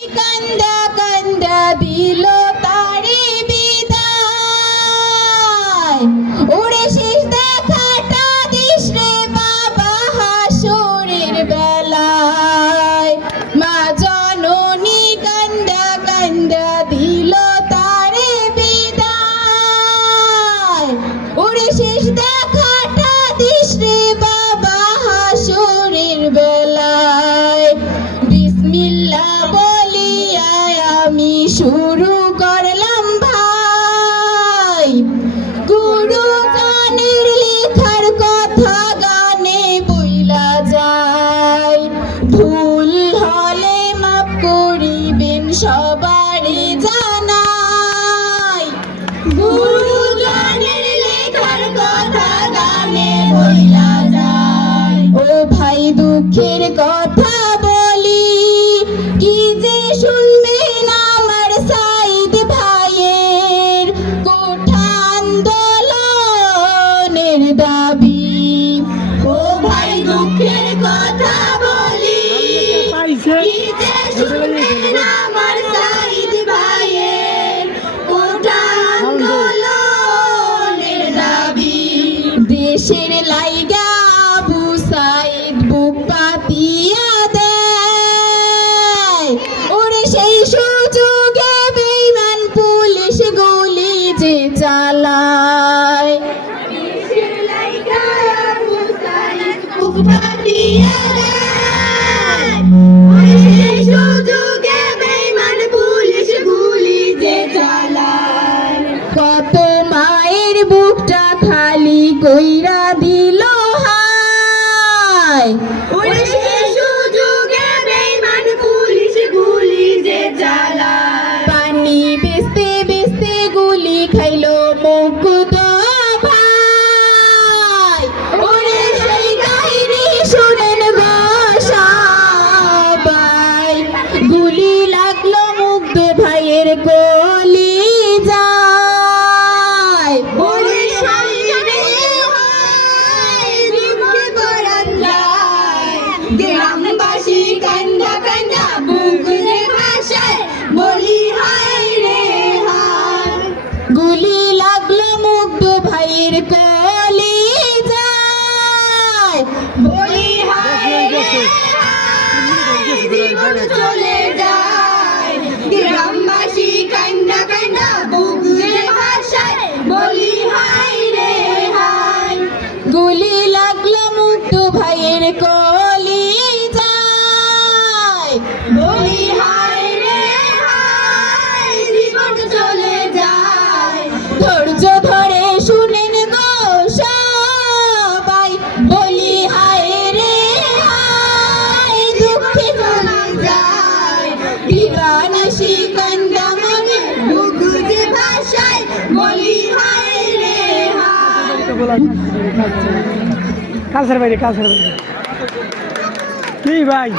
কান্দা কান্দা দিল তারে বিদায়, ওরে শেষ দেখাটা দিস রে বাবা হাসরের বেলায়। মা জননী কান্দা কান্দা দিল তারে বিদায়, ওরে শেষ দেখাটা দিস রে বাবা হাসরের বেলায়। বিসমিল্লাহ বলিয়া আমি শুরু করলাম ভাই, গুরু গানের লেখার কথা গানে বইলা যায়। ভুল হলে মাফ করিবেন সবারই জানাই, গুরু গানের লেখার কথা গানে বইলা যায়। ও ভাই দুঃখের কথা বলি, কি যে শুনবেন আমার সাইদ ভাইয়ের কোঠা আন্দোলনের দাবি। ও ভাই দুঃখের কথা বলি, কি যে শুনবেন আমার সাইদ ভাইয়ের কোঠা আন্দোলনের দাবি। দেশের লাইগা আবু সাইদ বুক পাতিয়া দেয়, ওরে সেই সুযোগে বেঈমান পুলিশ গুলি যে চালায়। দেশের লাইগা আবু সাইদ বুক পাতিয়া দেয়, ওরে সেই সুযোগে বেঈমান পুলিশ গুলি যে চালায়। কত মায়ের বুকটা খালি কইরা দিল হায়, ওরে সেই সুযোগে বেঈমান পুলিশ গুলি যে চালায়। পানি বেচতে বেচতে গুলি খাইলো মুগ্ধ ভাই, ওরে সেই কাহিনী শুনেন গো সবাই। গুলি লাগলো মুগ্ধ ভাইয়ের কলি যায়, ওরে সাইরে হায় দুঃখে পরাণ যায়। গ্রামবাসী কান্দা কান্দা বুক যে ভাষায় বলি হায় রে হায়। গুলি লাগলো মুগ্ধ ভাইয়ের কলি যায়, বলি হায় রে হায় জীবন চলে যায়। গ্রামবাসী কান্দা কান্দা বুক যে ভাষায় বলি হায় রে হায়। গুলি লাগলো মুগ্ধ ভাইয়ের কলি যায়, বলি হায় রে হায় জীবন চলে যায়। ধৈর্য ধরে শুনেন গো সবাই, বলি হায় রে হায় দুঃখে চলে যায়। দিবানিশি কান্দা মনে বুক যে ভাষায় বলি হায় রে হায়। কালসার বাইরে কি ভাই